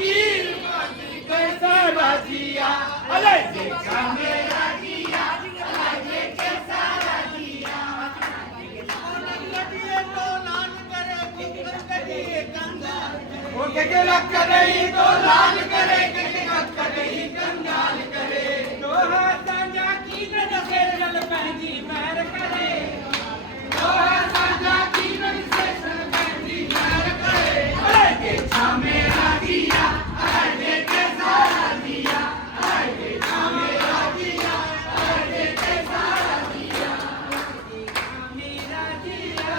फकीर बाजी कैसा राजिया अरे देखा मेरा जिया अरे कैसा राजिया लगिए तो लाल करे किंगत करिए कंगाल वो के लग करे तो लाल करे के लग करे कंगाल करे तो साजा की नद से चल पहली मैर करे तो साजा की नद से चल पहली मैर करे अरे देखा मेरा जिया अरे कैसा जिया अरे देखा मेरा जिया अरे कैसा जिया मेरा जिया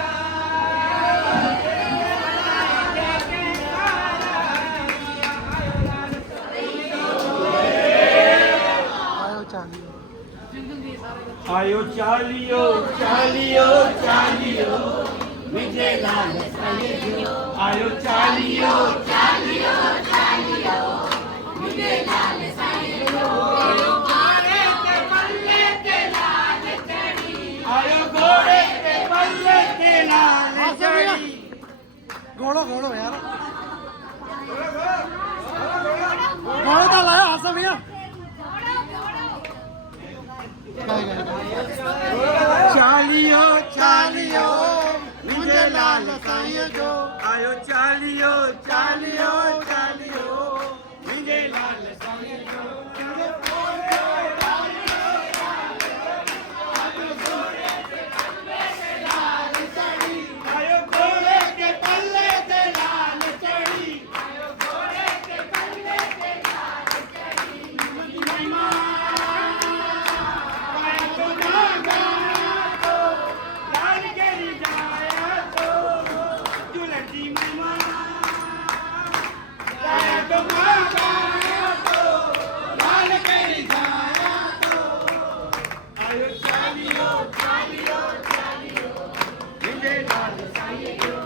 आयो चालियो चालियो चालियो विजय लाल साईं आयो चालियो चालियो चालियो विजय लाल साईं आयो घोड़े के पल्ले के लाल चढ़ी आयो घोड़े के पल्ले के लाल चढ़ी घोड़ो घोड़ो यार घोड़ो तो लाया हंस भैया चालियो चालियो विजय लाल साईं जो आयो चालियो चालियो चालियो विजय लाल साईं जो आयो घोड़े के पल्ले से लाल चढ़ी आयो घोड़े के पल्ले से लाल चढ़ी लाल करी जाया तो दुलटी मामा जाया तो मामा तो लाल करी जाया तो आयो चालियो चालियो चालियो विजय लाल साईं जो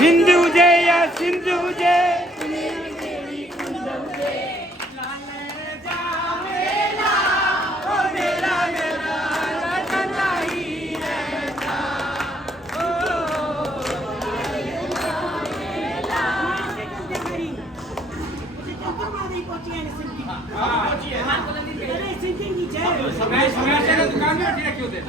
हिंदू जय या सिंधु जय दुकान में